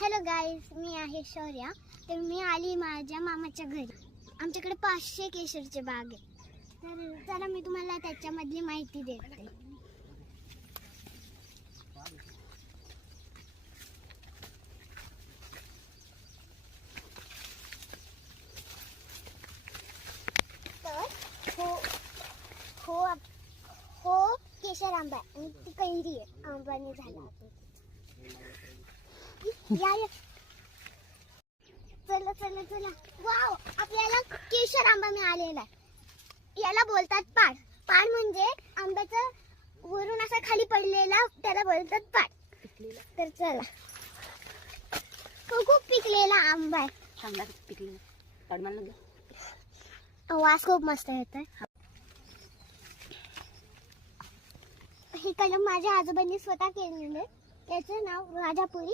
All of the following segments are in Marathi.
हॅलो गाईज, मी आहे शौर्या. तर मी आली माझ्या मामाच्या घरी. आमच्याकडे 500 केशरचे बाग आहे. तर चला मी तुम्हाला त्याच्यामधली माहिती देते. तर हो केशर आंबा आणि ती कैरी आहे. आंबाने झाला या चला चला चला. वाव, आपल्याला केशर आंबा मिळालेला आहे. याला बोलतात पाड. पाड म्हणजे आंब्याचं वरून असा खाली पडलेला, त्याला बोलतात पाड. तर चला, तो खूप पिकलेला आंबा आहे. चांगला पिकलेला पाड मला लागला. वास खूप मस्त येतोय. हे कलम माझ्या आजोबांनी स्वतः केलेले. त्याचं नाव राजापुरी.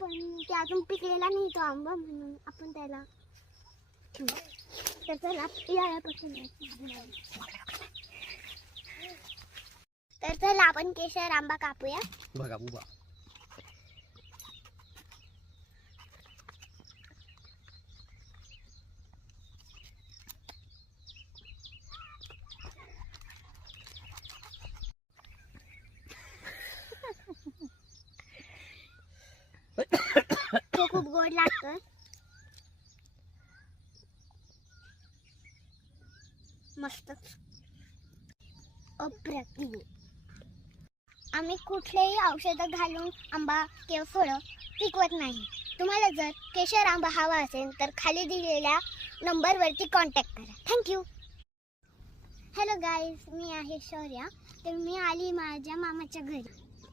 पण ते अजून पिकलेला नाही तो आंबा, म्हणून आपण त्याला ठेवू. तर चला यापासून तर चला आपण केशर आंबा कापूया. बघा बुबा. तो खूप गोड लागतोय. मस्त अप्रतिम. आम्ही कुठलेही औषधं घालून आंबा किंवा फळं पिकवत नाही. तुम्हाला जर केशर आंबा हवा असेल तर खाली दिलेल्या नंबरवरती कॉन्टॅक्ट करा. थँक्यू. हॅलो गाईज, मी आहे शौर्या. तर मी आली माझ्या मामाच्या घरी.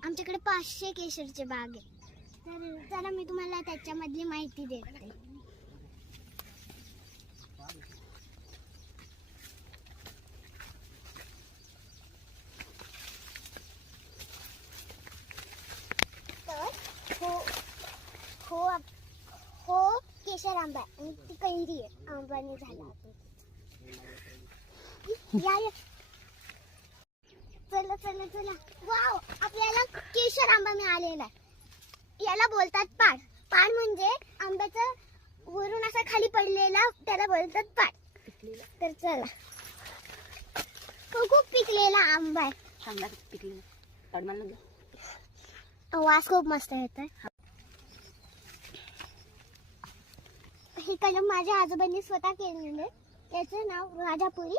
आमच्याकडे 500 केशरचे बाग आहे. तर चला मी तुम्हाला त्याच्यामधली माहिती देते. हो केशर आंबा आणि ती कैरी आहे. आंबाने झाला या चला चला चला. वाव, आपल्याला केशर आंबा मिळालेला आहे. याला बोलतात पाड. पाड म्हणजे आंब्याचं वरून असा खाली पडलेला, त्याला बोलतात पाड. तर चला, तो खूप पिकलेला आंबा आहे. चांगला पिकलेला पाड मला लागला. वास खूप मस्त येतोय. हे कलम माझ्या आजोबांनी स्वतः केलेले. त्याचं नाव राजापुरी.